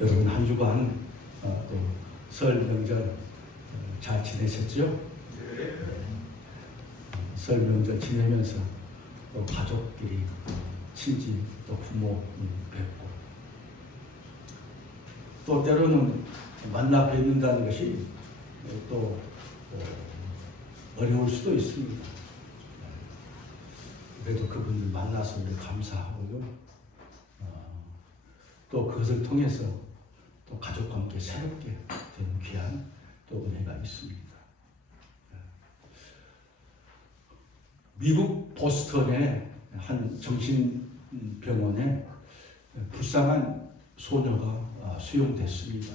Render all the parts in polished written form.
여러분 한 주간 또 설 명절 잘 지내셨죠? 설 명절 지내면서 또 가족끼리 친지 또 부모 뵙고 또 때로는 만나 뵙는다는 것이 또 어려울 수도 있습니다. 그래도 그분들 만나서 우리 감사하고요. 또 그것을 통해서 또 가족과 함께 새롭게 되는 귀한 또 은혜가 있습니다. 미국 보스턴의 한 정신병원에 불쌍한 소녀가 수용됐습니다.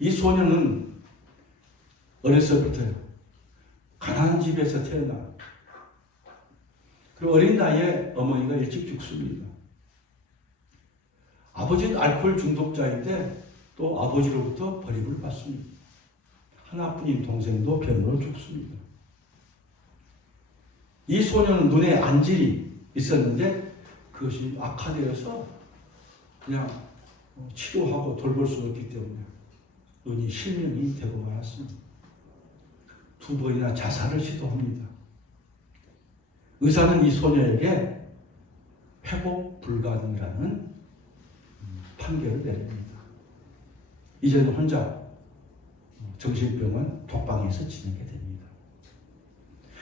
이 소녀는 어려서부터 가난한 집에서 태어나 그리고 어린 나이에 어머니가 일찍 죽습니다. 아버지는 알코올 중독자인데 또 아버지로부터 버림을 받습니다. 하나뿐인 동생도 병으로 죽습니다. 이 소녀는 눈에 안질이 있었는데 그것이 악화되어서 그냥 치료하고 돌볼 수 없기 때문에 눈이 실명이 되고 말았습니다. 2번이나 자살을 시도합니다. 의사는 이 소녀에게 회복 불가능이라는 판결을 내립니다. 이제는 혼자 정신병원 독방에서 지내게 됩니다.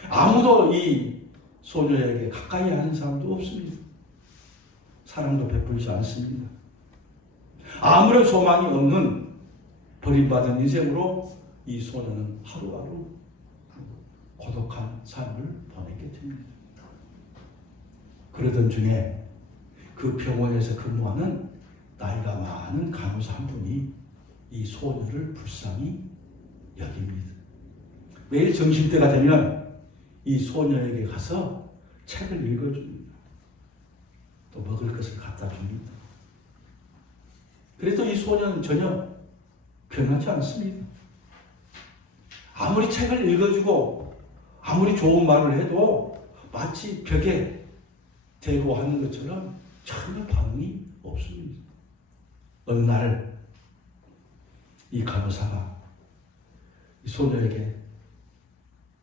아무도 이 소녀에게 가까이 하는 사람도 없습니다. 사랑도 베풀지 않습니다. 아무런 소망이 없는 버림받은 인생으로 이 소녀는 하루하루 고독한 삶을 보내게 됩니다. 그러던 중에 그 병원에서 근무하는 나이가 많은 간호사 한 분이 이 소녀를 불쌍히 여깁니다. 매일 점심때가 되면 이 소녀에게 가서 책을 읽어줍니다. 또 먹을 것을 갖다 줍니다. 그래도 이 소녀는 전혀 변하지 않습니다. 아무리 책을 읽어주고 아무리 좋은 말을 해도 마치 벽에 대고 하는 것처럼 전혀 반응이 없습니다. 어느 날 이 간호사가 이 소녀에게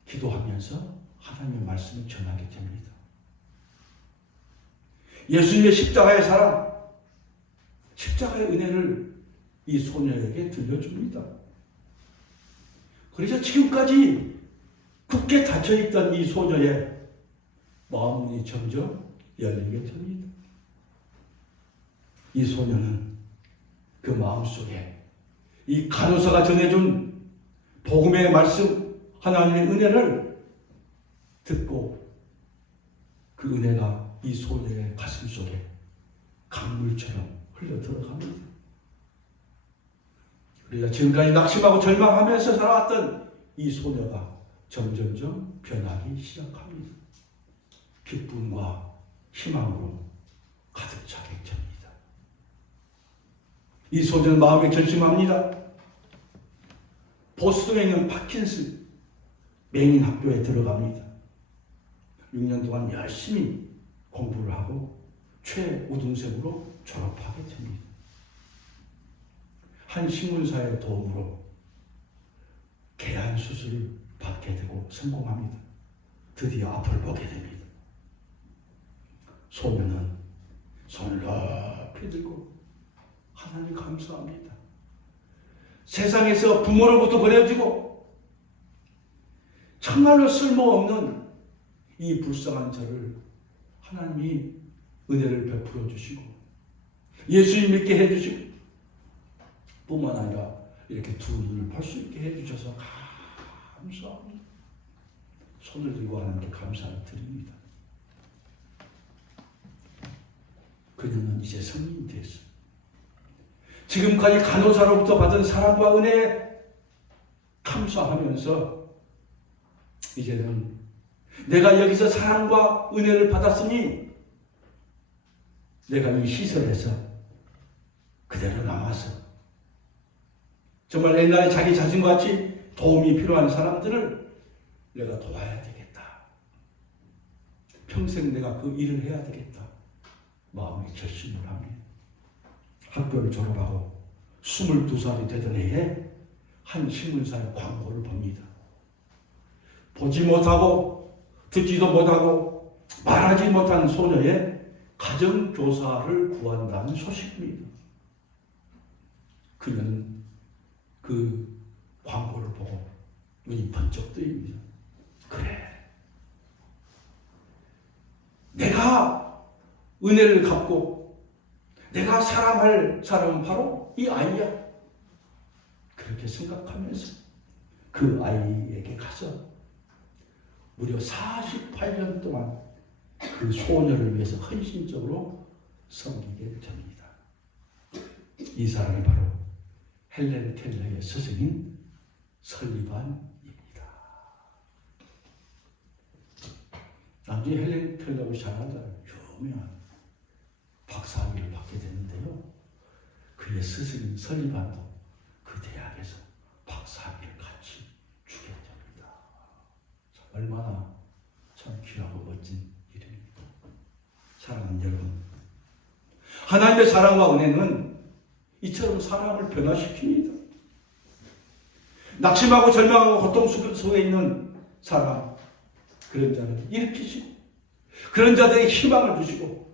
기도하면서 하나님의 말씀을 전하게 됩니다. 예수님의 십자가의 사랑, 십자가의 은혜를 이 소녀에게 들려줍니다. 그래서 지금까지 굳게 닫혀있던 이 소녀의 마음문이 점점 열리게 됩니다. 이 소녀는 그 마음속에 이 간호사가 전해준 복음의 말씀, 하나님의 은혜를 듣고 그 은혜가 이 소녀의 가슴 속에 강물처럼 흘러 들어갑니다. 우리가 지금까지 낙심하고 절망하면서 살아왔던 이 소녀가 점점점 변하기 시작합니다. 기쁨과 희망으로 가득 차게 됩니다. 이 소녀는 마음에 결심합니다. 보스턴에 있는 파킨슨 맹인 학교에 들어갑니다. 6년 동안 열심히 공부를 하고 최우등생으로 졸업하게 됩니다. 한 신문사의 도움으로 개안 수술을 받게 되고 성공합니다. 드디어 앞을 보게 됩니다. 소녀는 손을 높이 들고 하나님 감사합니다. 세상에서 부모로부터 버려지고 정말로 쓸모없는 이 불쌍한 저를 하나님이 은혜를 베풀어 주시고 예수님 믿게 해주시고 뿐만 아니라 이렇게 두 눈을 볼 수 있게 해주셔서 감사합니다. 손을 들고 하나님께 감사를 드립니다. 그녀는 이제 성인이 됐어요. 지금까지 간호사로부터 받은 사랑과 은혜에 감사하면서 이제는 내가 여기서 사랑과 은혜를 받았으니 내가 이 시설에서 그대로 남아서 정말 옛날에 자기 자신같이 도움이 필요한 사람들을 내가 도와야 되겠다. 평생 내가 그 일을 해야 되겠다. 마음의 결심을 합니다. 학교를 졸업하고 22살이 되던 해에 한 신문사의 광고를 봅니다. 보지 못하고 듣지도 못하고 말하지 못한 소녀의 가정교사를 구한다는 소식입니다. 그녀는 그 광고를 보고 눈이 번쩍 뜨입니다. 그래, 내가 은혜를 갚고 내가 사랑할 사람은 바로 이 아이야. 그렇게 생각하면서 그 아이에게 가서 무려 48년 동안 그 소녀를 위해서 헌신적으로 섬기게 됩니다. 이 사람이 바로 헬렌 켈러의 스승인 설리반입니다. 나중에 헬렌 켈러를 잘하다 유명한 박사학위를 받게 되는데요. 그의 스승인 설리반도 그 대학에서 박사학위를 같이 주게 됩니다. 얼마나 참 귀하고 멋진 일입니다. 사랑하는 여러분, 하나님의 사랑과 은혜는 이처럼 사람을 변화시킵니다. 낙심하고 절망하고 고통 속에 있는 사람, 그런 자를 일으키시고 그런 자들에게 희망을 주시고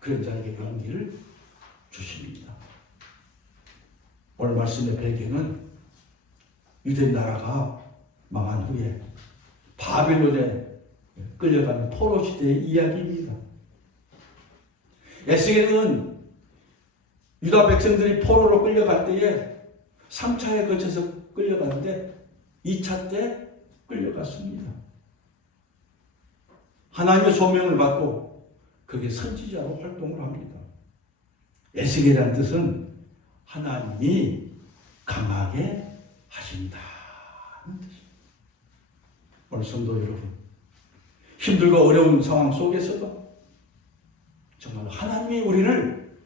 그런 자에게 용기를 주십니다. 오늘 말씀의 배경은 유대 나라가 망한 후에 바벨론에 끌려가는 포로 시대의 이야기입니다. 에스겔은 유다 백성들이 포로로 끌려갈 때에 3차에 걸쳐서 끌려가는데 2차 때 끌려갔습니다. 하나님의 소명을 받고 거기에 선지자로 활동을 합니다. 에스겔이라는 뜻은 하나님이 강하게 하신다 하는 뜻입니다. 오늘 성도 여러분, 힘들고 어려운 상황 속에서도 정말 하나님이 우리를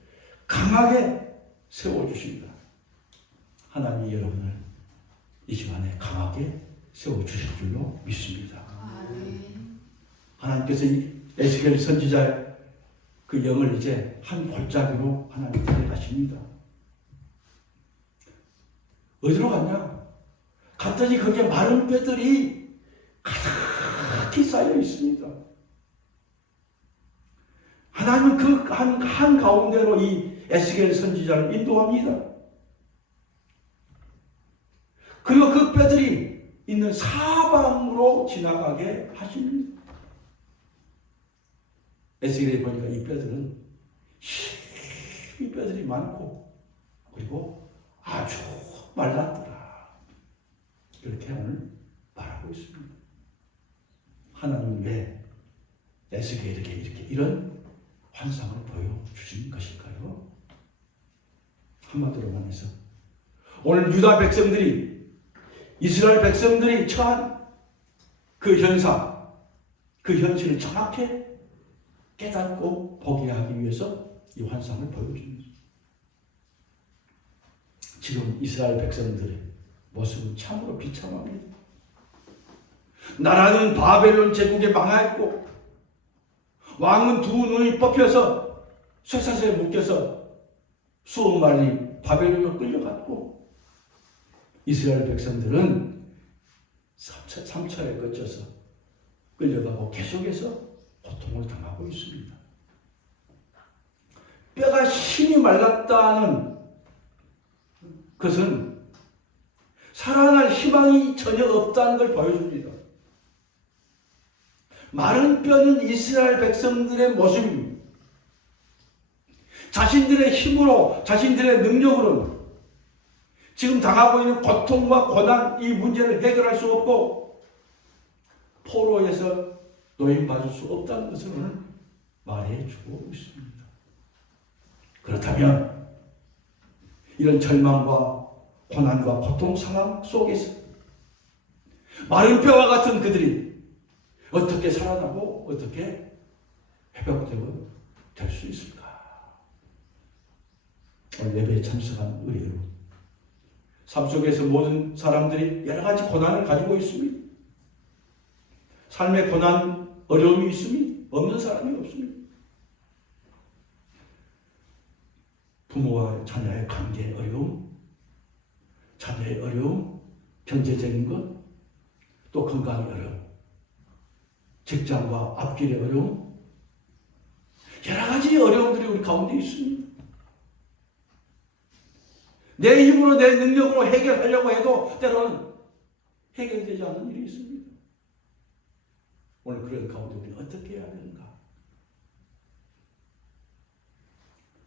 강하게 세워주십니다. 하나님이 여러분을 이 시간에 강하게 세워주실 줄로 믿습니다. 하나님께서 에스겔 선지자의 그 영을 이제 한 골짜기로 하나님 데려가십니다. 어디로 갔냐? 갔더니 거기에 마른 뼈들이 가득히 쌓여 있습니다. 하나님은 그 한 가운데로 이 에스겔 선지자를 인도합니다. 그리고 그 뼈들이 있는 사방으로 지나가게 하십니다. 에스겔에 보니까 이 뼈들은 이 뼈들이 많고 그리고 아주 말랐더라. 이렇게 오늘 말하고 있습니다. 하나님은 왜 에스겔에게 이런 환상을 보여주신 것일까요? 한마디로 말해서 오늘 유다 백성들이 이스라엘 백성들이 처한 그 현상, 그 현실을 정확히 깨닫고 보게 하기 위해서 이 환상을 보여줍니다. 지금 이스라엘 백성들의 모습은 참으로 비참합니다. 나라는 바벨론 제국에 망하였고 왕은 두 눈이 뽑혀서 쇠사슬에 묶여서 수억 마리 바벨론으로 끌려갔고 이스라엘 백성들은 3차에 거쳐서 끌려가고 계속해서 고통을 당하고 있습니다. 뼈가 힘이 말랐다는 것은 살아날 희망이 전혀 없다는 걸 보여줍니다. 마른 뼈는 이스라엘 백성들의 모습입니다. 자신들의 힘으로, 자신들의 능력으로는 지금 당하고 있는 고통과 고난, 이 문제를 해결할 수 없고 포로에서 노임받을 수 없다는 것을 오늘 말해주고 있습니다. 그렇다면 이런 절망과 고난과 고통 상황 속에서 마른 뼈와 같은 그들이 어떻게 살아나고 어떻게 회복되고 될 수 있을까? 오늘 예배에 참석한 우리 여러분, 삶 속에서 모든 사람들이 여러 가지 고난을 가지고 있습니다. 삶의 고난, 어려움이 있습니다. 없는 사람이 없습니다. 부모와 자녀의 관계의 어려움, 자녀의 어려움, 경제적인 것, 또 건강의 어려움, 직장과 앞길의 어려움, 여러 가지 어려움들이 우리 가운데 있습니다. 내 힘으로, 내 능력으로 해결하려고 해도 때로는 해결되지 않는 일이 있습니다. 오늘 그런 가운데 우리는 어떻게 해야 하는가?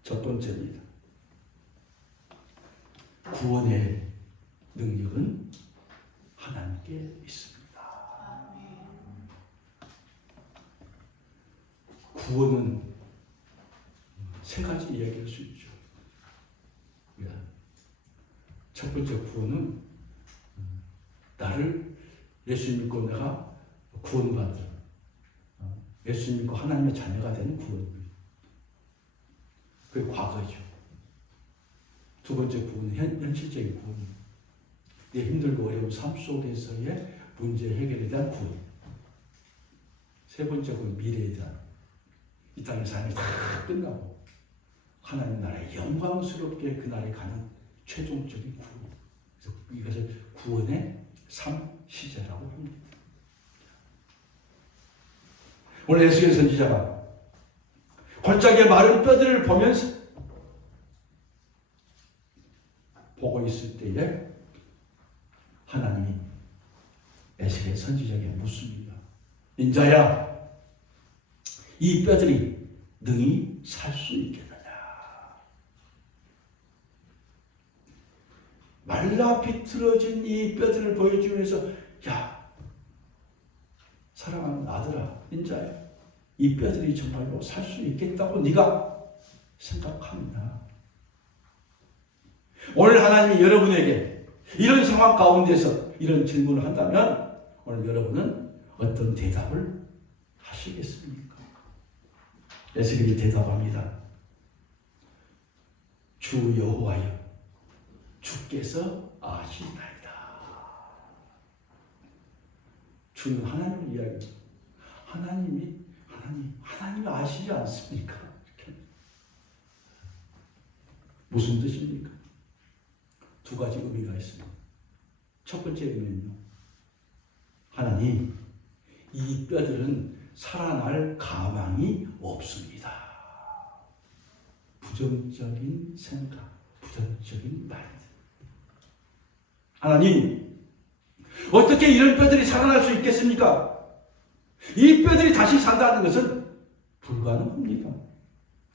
첫 번째입니다. 구원의 능력은 하나님께 있습니다. 구원은 세 가지 이야기할 수 있죠. 첫 번째 구원은 나를 예수 믿고 내가 구원받은, 예수 믿고 하나님의 자녀가 되는 구원입니다. 그게 과거죠. 두 번째 구원은 현실적인 구원입니다. 내 힘들고 어려운 삶 속에서의 문제 해결에 대한 구원. 세 번째 구원은 미래에 대한, 이 땅의 삶이 다 끝나고 하나님 나라에 영광스럽게 그날에 가는 최종적인 구원. 그래서 이것을 구원의 3시제라고 합니다. 오늘 에스겔 선지자가 골짜기의 마른 뼈들을 보면서 보고 있을 때에 하나님이 에스겔 선지자에게 묻습니다. 인자야, 이 뼈들이 능히 살 수 있겠느냐? 말라 비틀어진 이 뼈들을 보여주면서, 야, 사랑하는 아들아, 인자야, 이 뼈들이 정말로 살 수 있겠다고 네가 생각하느냐? 오늘 하나님이 여러분에게 이런 상황 가운데서 이런 질문을 한다면 오늘 여러분은 어떤 대답을 하시겠습니까? 에스겔이 대답합니다. 주 여호와여, 주께서 아시나이다. 주는 하나님을 이야기합니다. 하나님이 아시지 않습니까? 이렇게. 무슨 뜻입니까? 두 가지 의미가 있습니다. 첫 번째 의미는요, 하나님, 이 뼈들은 살아날 가망이 없습니다. 부정적인 생각, 부정적인 마인드. 하나님, 어떻게 이런 뼈들이 살아날 수 있겠습니까? 이 뼈들이 다시 산다는 것은 불가능합니다.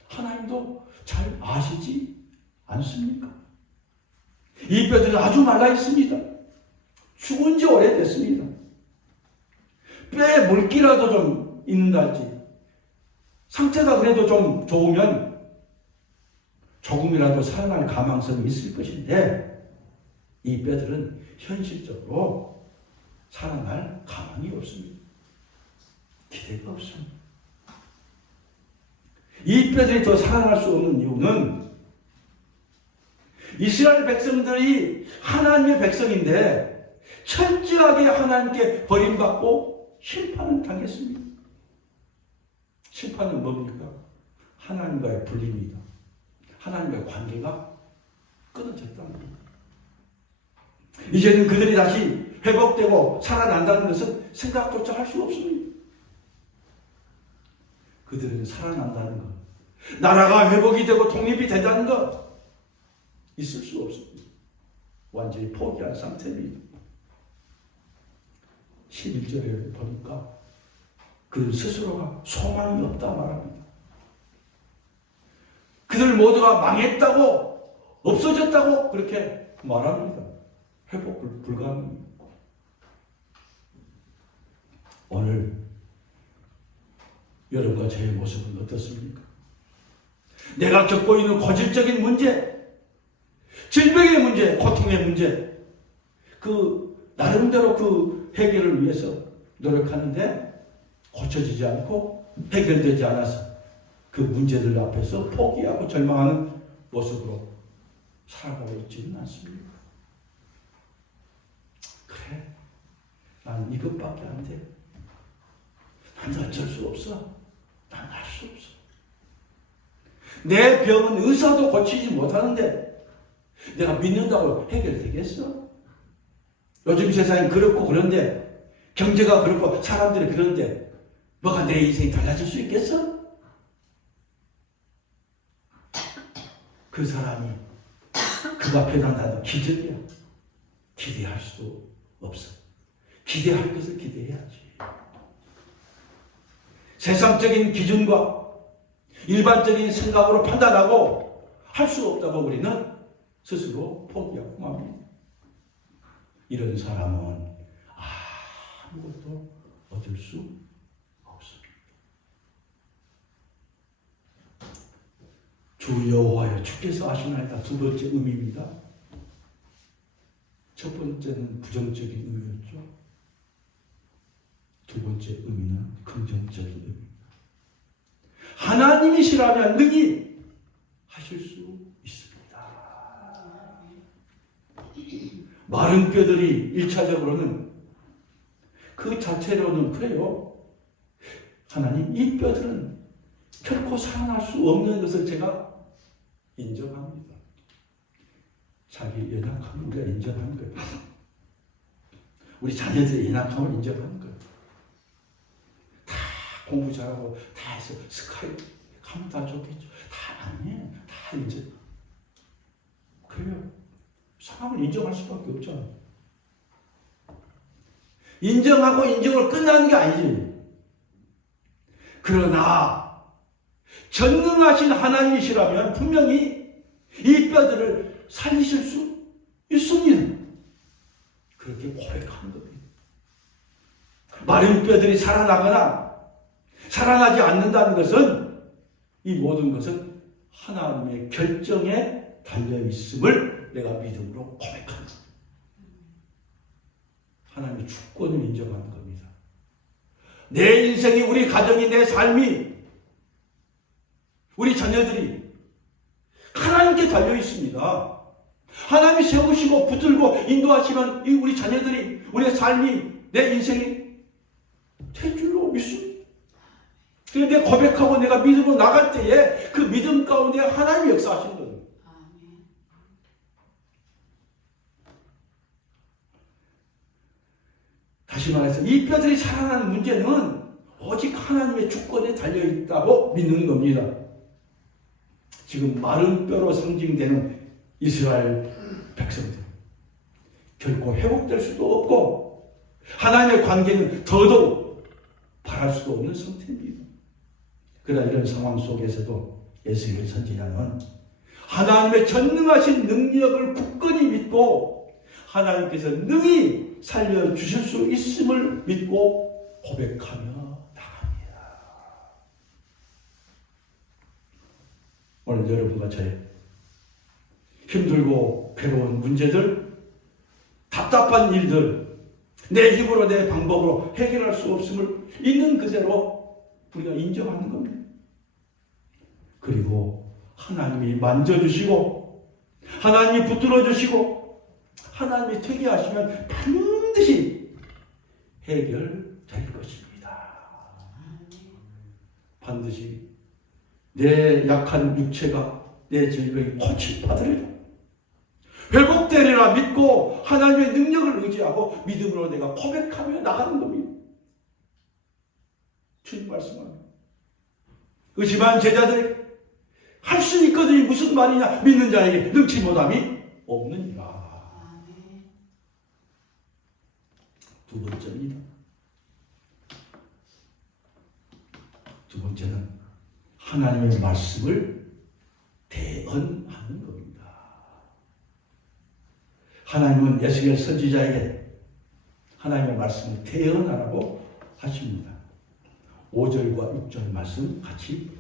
하나님도 잘 아시지 않습니까? 이 뼈들은 아주 말라 있습니다. 죽은 지 오래됐습니다. 뼈에 물기라도 좀 있는다 할지, 상태가 그래도 좀 좋으면 조금이라도 살아날 가망성이 있을 것인데, 이 뼈들은 현실적으로 살아날 가망이 없습니다. 기대가 없습니다. 이 뼈들이 더 살아날 수 없는 이유는 이스라엘 백성들이 하나님의 백성인데 철저하게 하나님께 버림받고 심판을 당했습니다. 심판은 뭡니까? 하나님과의 분리입니다. 하나님과의 관계가 끊어졌다는 겁니다. 이제는 그들이 다시 회복되고 살아난다는 것은 생각조차 할 수 없습니다. 그들은 살아난다는 것, 나라가 회복이 되고 독립이 된다는 것, 있을 수 없습니다. 완전히 포기한 상태입니다. 11절에 보니까 그 스스로가 소망이 없다 말합니다. 그들 모두가 망했다고, 없어졌다고 그렇게 말합니다. 회복 불가능합니다. 오늘 여러분과 저의 모습은 어떻습니까? 내가 겪고 있는 고질적인 문제, 질병의 문제, 고통의 문제, 그 나름대로 그 해결을 위해서 노력하는데 고쳐지지 않고 해결되지 않아서 그 문제들 앞에서 포기하고 절망하는 모습으로 살아가고 있지는 않습니까? 그래, 나는 이것밖에 안 돼. 난 어쩔 수 없어. 난 할 수 없어. 내 병은 의사도 고치지 못하는데 내가 믿는다고 해결되겠어? 요즘 세상이 그렇고 그런데, 경제가 그렇고 사람들이 그런데 뭐가 내 인생이 달라질 수 있겠어? 그 사람이 그 앞에 난다는 기적이야. 기대할 수도 없어. 기대할 것을 기대해야지. 세상적인 기준과 일반적인 생각으로 판단하고 할 수 없다고 우리는 스스로 포기하고 맙니다. 이런 사람은 아무것도 얻을 수 없습니다. 주 여호와여 주께서 하시나이다. 두 번째 의미입니다. 첫 번째는 부정적인 의미였죠. 두 번째 의미는 긍정적인 의미입니다. 하나님이시라면 능히 하실 수 있습니다. 마른 뼈들이 1차적으로는 그 자체로는 그래요. 하나님, 이 뼈들은 결코 살아날 수 없는 것을 제가 인정합니다. 자기 연약함을 우리가 인정하는 거예요. 우리 자녀들의 연약함을 인정하는 거예요. 다 공부 잘하고 다 해서 스카이 가면 다 좋겠죠. 다 아니에요. 다 인정. 그래요. 상황을 인정할 수밖에 없잖아요. 인정하고 인정을 끝나는 게 아니지. 그러나 전능하신 하나님이시라면 분명히 이 뼈들을 살리실 수 있습니다. 그렇게 고백하는 겁니다. 마른 뼈들이 살아나거나 살아나지 않는다는 것은, 이 모든 것은 하나님의 결정에 달려있음을 내가 믿음으로 고백한다. 하나님의 주권을 인정하는 겁니다. 내 인생이, 우리 가정이, 내 삶이, 우리 자녀들이 하나님께 달려있습니다. 하나님이 세우시고 붙들고 인도하시면 우리 자녀들이, 우리의 삶이, 내 인생이 될 줄로 믿습니다. 그런데 내가 고백하고 내가 믿음으로 나갈 때에 그 믿음 가운데 하나님이 역사하시는 거예요. 다시 말해서 이 뼈들이 살아나는 문제는 오직 하나님의 주권에 달려있다고 믿는 겁니다. 지금 마른 뼈로 상징되는 이스라엘 백성들, 결코 회복될 수도 없고 하나님의 관계는 더더욱 바랄 수도 없는 상태입니다. 그러나 이런 상황 속에서도 에스겔 선지자는 하나님의 전능하신 능력을 굳건히 믿고 하나님께서 능히 살려주실 수 있음을 믿고 고백하며 나갑니다. 오늘 여러분과 저의 힘들고 괴로운 문제들, 답답한 일들, 내 힘으로 내 방법으로 해결할 수 없음을 있는 그대로 우리가 인정하는 겁니다. 그리고 하나님이 만져주시고 하나님이 붙들어주시고 하나님이 되게 하시면 반드시 해결될 것입니다. 반드시 내 약한 육체가, 내 질병이 고침받으리라, 회복되리라 믿고 하나님의 능력을 의지하고 믿음으로 내가 고백하며 나가는 겁니다. 주님 말씀합니다. 의심한 제자들에게 할 수 있거든요. 무슨 말이냐? 믿는 자에게 능치 못함이 없느니라. 두 번째입니다. 두 번째는 하나님의 말씀을 대언하는 겁니다. 하나님은 에스겔 선지자에게 하나님의 말씀을 대언하라고 하십니다. 5절과 6절 말씀 같이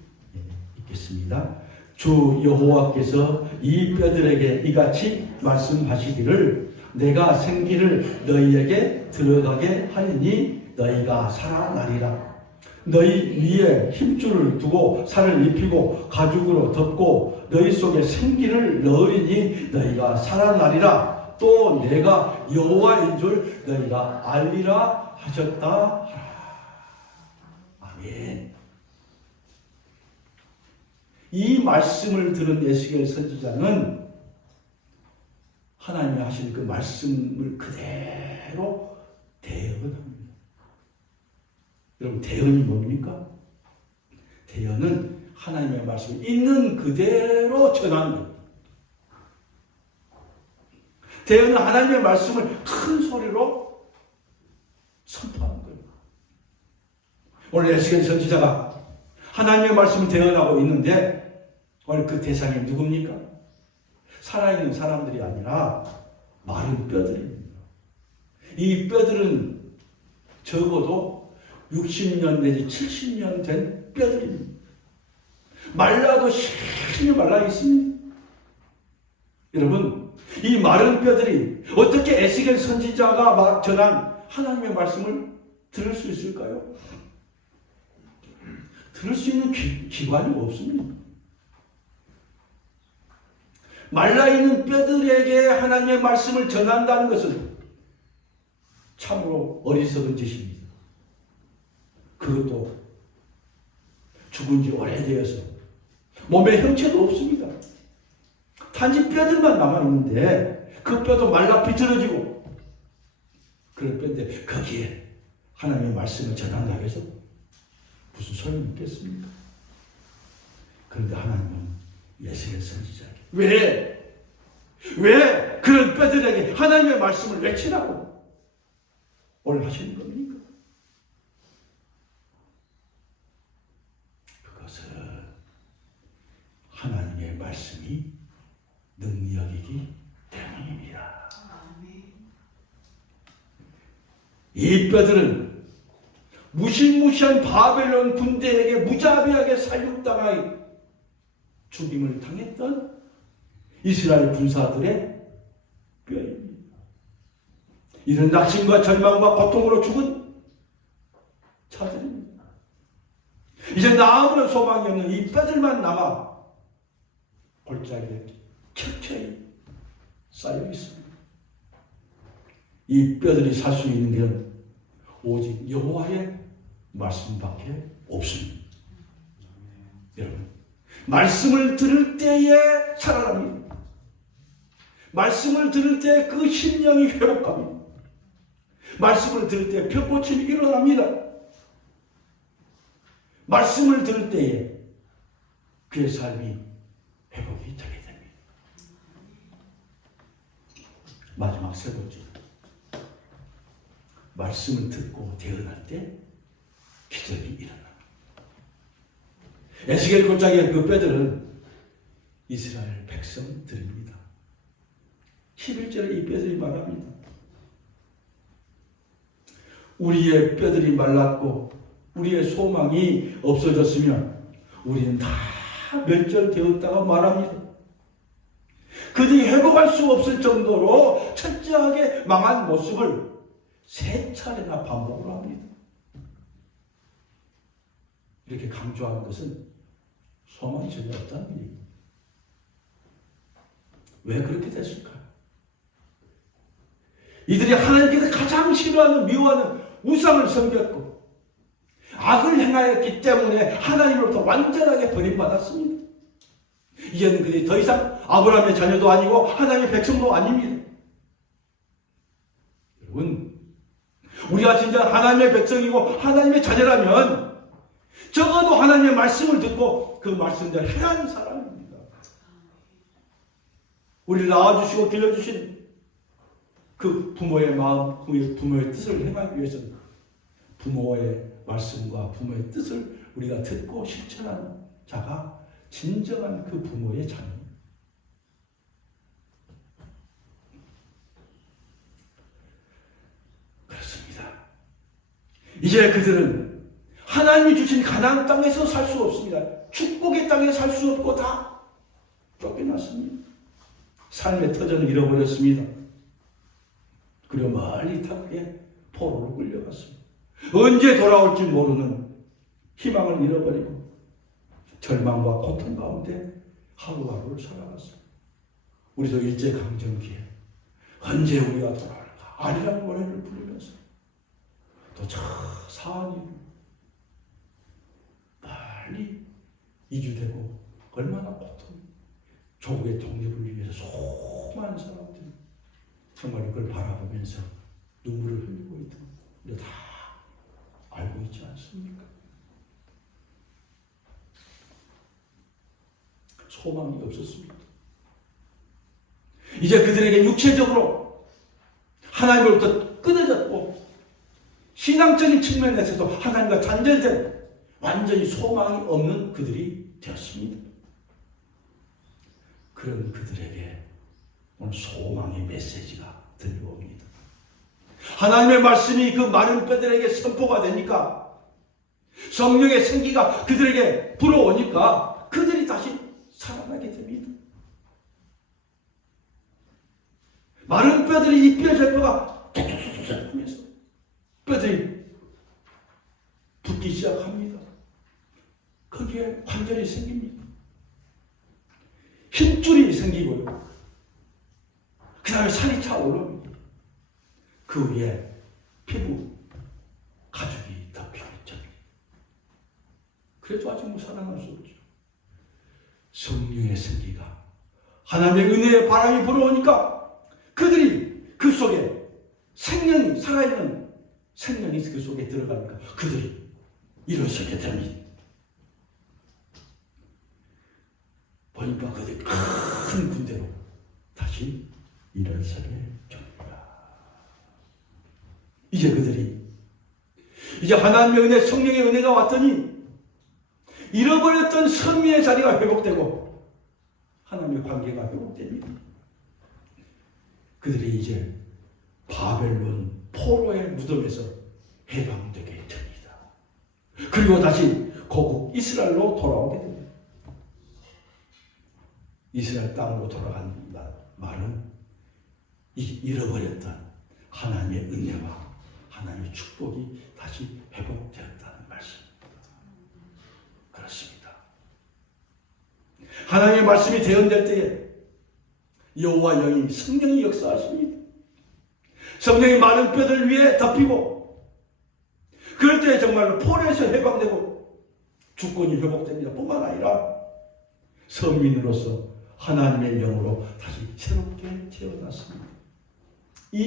읽겠습니다. 주 여호와께서 이 뼈들에게 이같이 말씀하시기를 내가 생기를 너희에게 들어가게 하리니 너희가 살아나리라. 너희 위에 힘줄을 두고 살을 입히고 가죽으로 덮고 너희 속에 생기를 넣으리니 너희가 살아나리라. 또 내가 여호와인 줄 너희가 알리라 하셨다 하라. 아멘. 이 말씀을 들은 에스겔 선지자는 하나님이 하신 그 말씀을 그대로 대언합니다. 여러분, 대언이 뭡니까? 대언은 하나님의 말씀을 있는 그대로 전하는 겁니다. 대언은 하나님의 말씀을 큰 소리로 선포하는 거예요. 오늘 에스겔 선지자가 하나님의 말씀을 대언하고 있는데 오늘 그 대상이 누굽니까? 살아있는 사람들이 아니라 마른 뼈들입니다. 이 뼈들은 적어도 60년 내지 70년 된 뼈들입니다. 말라도 신이 말라 있습니다. 여러분, 이 마른 뼈들이 어떻게 에스겔 선지자가 전한 하나님의 말씀을 들을 수 있을까요? 들을 수 있는 기관이 없습니다. 말라있는 뼈들에게 하나님의 말씀을 전한다는 것은 참으로 어리석은 짓입니다. 그것도 죽은 지 오래되어서 몸에 형체도 없습니다. 단지 뼈들만 남아있는데 그 뼈도 말라 비틀어지고 그런 뼈인데 거기에 하나님의 말씀을 전한다고 해서 무슨 소용이 있겠습니까? 그런데 하나님은 에스겔 선지자에게 왜 그런 뼈들에게 하나님의 말씀을 외치라고 오늘 하시는 겁니까? 그것은 하나님의 말씀이 능력이기 때문입니다. 이 뼈들은 무시무시한 바벨론 군대에게 무자비하게 살육당하여 죽임을 당했던 이스라엘 군사들의 뼈입니다. 이런 낙심과 절망과 고통으로 죽은 자들입니다. 이제 아무런 소망이 없는 이 뼈들만 남아 골짜기에 켜켜이 쌓여 있습니다. 이 뼈들이 살 수 있는 길은 오직 여호와의 말씀밖에 없습니다. 여러분, 말씀을 들을 때에 살아납니다. 말씀을 들을 때 그 심령이 회복합니다. 말씀을 들을 때 벽고침이 일어납니다. 말씀을 들을 때에 그의 삶이 회복이 되게 됩니다. 마지막 세 번째, 말씀을 듣고 대언할 때 기적이 일어납니다. 에스겔 골짜기의 그 뼈들은 이스라엘 백성들입니다. 11절에 이 뼈들이 말합니다. 우리의 뼈들이 말랐고 우리의 소망이 없어졌으면 우리는 다 멸절되었다고 말합니다. 그들이 회복할 수 없을 정도로 철저하게 망한 모습을 3차례나 반복을 합니다. 이렇게 강조하는 것은 소망이 전혀 없다는 얘기입니다. 왜 그렇게 됐을까요? 이들이 하나님께서 가장 싫어하는 미워하는 우상을 섬겼고 악을 행하였기 때문에 하나님으로부터 완전하게 버림받았습니다. 이제는 그들이 더 이상 아브라함의 자녀도 아니고 하나님의 백성도 아닙니다. 여러분, 우리가 진짜 하나님의 백성이고 하나님의 자녀라면 적어도 하나님의 말씀을 듣고 그 말씀대로 해야 하는 사람입니다. 우리를 낳아주시고 길러주신 그 부모의 마음, 부모의 뜻을 행하기 위해서는 부모의 말씀과 부모의 뜻을 우리가 듣고 실천하는 자가 진정한 그 부모의 자녀입니다. 그렇습니다. 이제 그들은 하나님이 주신 가나안 땅에서 살 수 없습니다. 축복의 땅에 살 수 없고 다 쫓겨났습니다. 삶의 터전을 잃어버렸습니다. 그리고 멀리 탁에 포로로 끌려갔습니다. 언제 돌아올지 모르는 희망을 잃어버리고 절망과 고통 가운데 하루하루를 살아갔습니다. 우리도 일제강점기에 언제 우리가 돌아올까 아리랑 노래를 부르면서 또 저 사안이 빨리 이주되고 얼마나 고통, 조국의 독립을 위해서 수많은 사람들이 정말 이걸 바라보면서 눈물을 흘리고 있다. 우리가 다 알고 있지 않습니까? 소망이 없었습니다. 이제 그들에게 육체적으로 하나님으로부터 끊어졌고 신앙적인 측면에서도 하나님과 단절된 완전히 소망이 없는 그들이 되었습니다. 그런 그들에게 오늘 소망의 메시지가 들려옵니다. 하나님의 말씀이 그 마른 뼈들에게 선포가 되니까 성령의 생기가 그들에게 불어오니까 그들이 다시 살아나게 됩니다. 마른 뼈들이 이 뼈절뼈가 툭툭툭 하면서 뼈들이 붙기 시작합니다. 거기에 관절이 생깁니다. 힘줄이 생기고요. 그 다음에 살이 차올라옵니다. 그 위에 피부, 가죽이 덮여있죠. 그래도 아직 살아날 수 없죠. 성령의 생기가 하나님의 은혜의 바람이 불어오니까 그들이 그 속에 생명이, 살아있는 생명이 그 속에 들어가니까 그들이 일어서게 됩니다. 보니까 그들이 큰 군대로 다시 일어서게 됩니다. 이제 그들이 하나님의 은혜, 성령의 은혜가 왔더니 잃어버렸던 선미의 자리가 회복되고 하나님의 관계가 회복됩니다. 그들이 이제 바벨론 포로의 무덤에서 해방되게 됩니다. 그리고 다시 고국 이스라엘로 돌아오게 됩니다. 이스라엘 땅으로 돌아간 말은 잃어버렸던 하나님의 은혜와 하나님의 축복이 다시 회복되었다는 말씀입니다. 그렇습니다. 하나님의 말씀이 대언될 때에 여호와 영이 성령이 역사하십니다. 성령이 많은 뼈들 위에 덮이고 그럴 때 정말로 포로에서 해방되고 주권이 회복됩니다. 뿐만 아니라 서민으로서 하나님의 영으로 다시 새롭게 태어났습니다. 이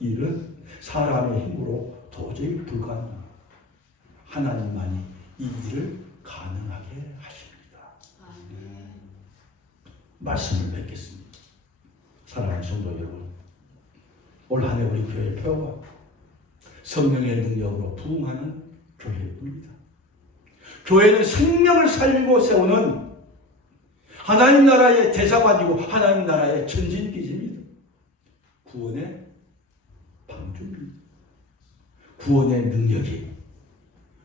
일은 사람의 힘으로 도저히 불가능합니다. 하나님만이 이 일을 가능하게 하십니다. 말씀을 맺겠습니다. 사랑하는 성도 여러분, 올 한 해 우리 교회 표가 성령의 능력으로 부흥하는 교회입니다. 교회는 생명을 살리고 세우는 하나님 나라의 대사관이고 하나님 나라의 전진기지입니다. 구원의 방주입니다. 구원의 능력이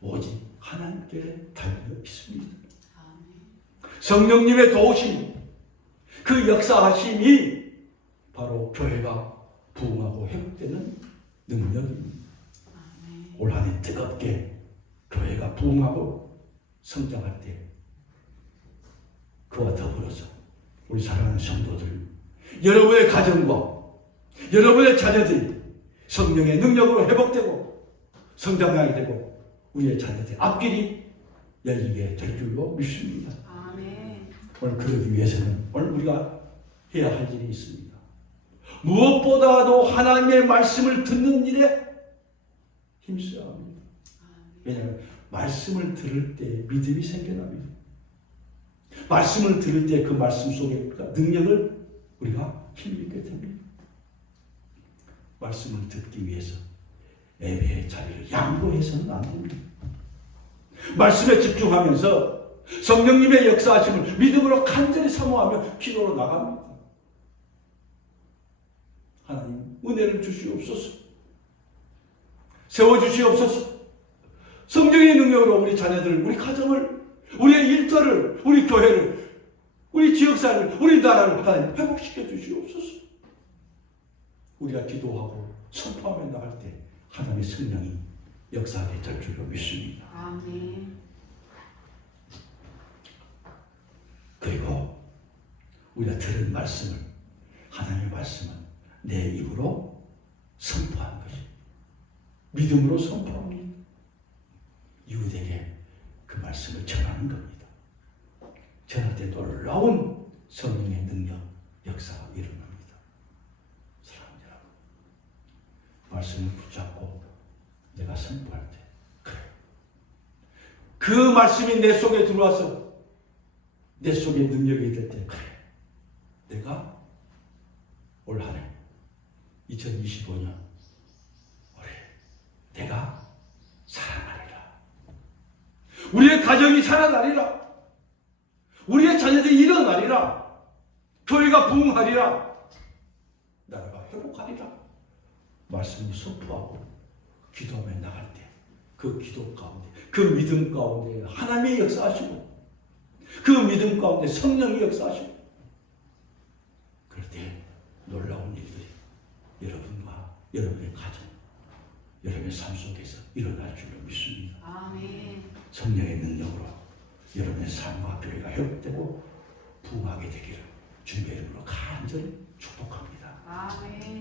오직 하나님께 달려 있습니다. 성령님의 도우심, 그 역사하심이 바로 교회가 부흥하고 회복되는 능력입니다. 올 한 해 뜨겁게 교회가 부흥하고 성장할 때 그와 더불어서 우리 사랑하는 성도들, 여러분의 가정과 여러분의 자녀들이 성령의 능력으로 회복되고 성장하게 되고 우리의 자녀들의 앞길이 열리게 될 줄로 믿습니다. 오늘 그러기 위해서는 오늘 우리가 해야 할 일이 있습니다. 무엇보다도 하나님의 말씀을 듣는 일에 힘써야 합니다. 왜냐하면 말씀을 들을 때 믿음이 생겨납니다. 말씀을 들을 때 그 말씀 속에 능력을 우리가 힘입게 됩니다. 말씀을 듣기 위해서 예배의 자리를 양보해서는 안 됩니다. 말씀에 집중하면서 성령님의 역사하심을 믿음으로 간절히 사모하며 기도로 나갑니다. 하나님 은혜를 주시옵소서. 세워주시옵소서. 성령의 능력으로 우리 자녀들, 우리 가정을, 우리의 일터를, 우리 교회를, 우리 지역사를, 우리 나라를 하나님 회복시켜 주시옵소서. 우리가 기도하고 선포하며 나갈 때 하나님의 성령이 역사하게 될 줄로 믿습니다. 아멘. 그리고 우리가 들은 말씀을, 하나님의 말씀은 내 입으로 선포하는 것이 믿음으로 선포합니다. 이웃에게 그 말씀을 전하는 겁니다. 그때 놀라운 성령의 능력, 역사가 일어납니다. 사랑하는 여러분, 말씀을 붙잡고 내가 선포할 때, 그래, 그 말씀이 내 속에 들어와서 내 속에 능력이 될 때, 그래, 내가 올 한 해 2025년 올해 내가 살아나리라. 우리의 가정이 살아나리라. 우리의 자녀들이 일어나리라. 교회가 부흥하리라. 나라가 회복하리라. 말씀을 선포하고 기도하며 나갈 때 그 기도 가운데, 그 믿음 가운데 하나님의 역사하시고, 그 믿음 가운데 성령이 역사하시고, 그럴 때 놀라운 일들이 여러분과 여러분의 가정, 여러분의 삶 속에서 일어날 줄로 믿습니다. 아멘. 성령의 능력으로 여러분의 삶과 교회가 회복되고 부흥하게 되기를 주님의 이름으로 간절히 축복합니다. 아멘.